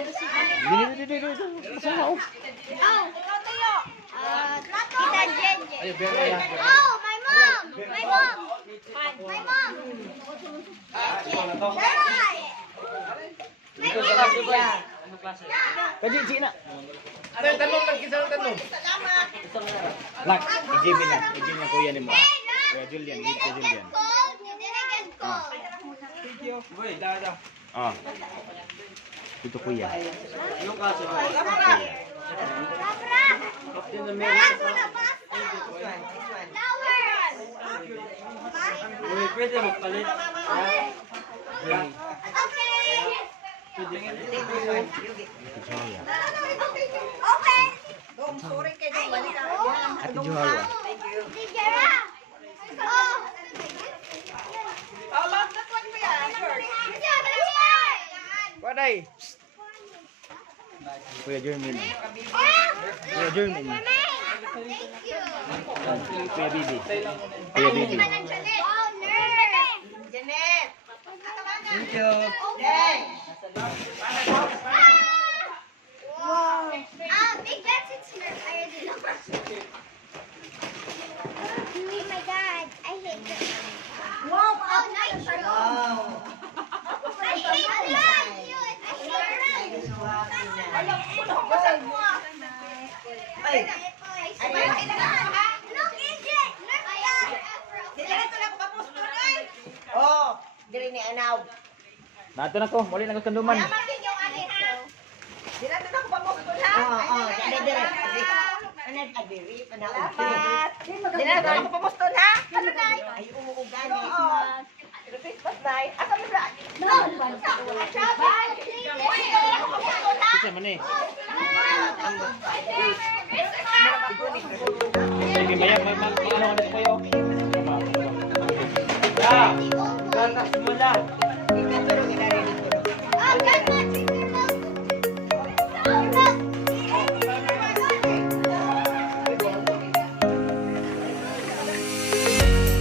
Oh, Tita Jenjen. Oh, my mom. My mom. My mom. Kaji, Cina. Ano yung tanong? Nagkisang tanong. Lak, i-game na. I-game na kuya ni mo. Kuya Julian, dito You Julian. didn't get cold. You didn't get cold. Uy, dah. Ah. Dito kuya. Yung kaso. Labra. Captain Labra America. na pasta. Flowers. Uy, pwede magpalit. Okay. Dito siya. Okay. Ate Johawa. Tijera. Oh. Waday. Kuya Jermin. Kuya Jermin. Thank you. Kuya Bibi. Kuya Bibi. Oh, nerd. Thank you. Wow. Big Dad's it's nerd. I already know. Oh my God. I hate this. Wow. Oh, nitro. I hate that. I hate Look, Egypt. Oh, dili ni anaw. Nato na ko, muli na ko kanduman. Dili na ako pamusto ha. Oo, dili dili. Ano adiri panaot. Dili na ako pamusto ha. Ano na? Ay umuugan ni. Repeat but dai. Asa mo ra? Isa man eh. Sige, mayag, ano ano kayo? Ya, gatas mo na. Oh, God,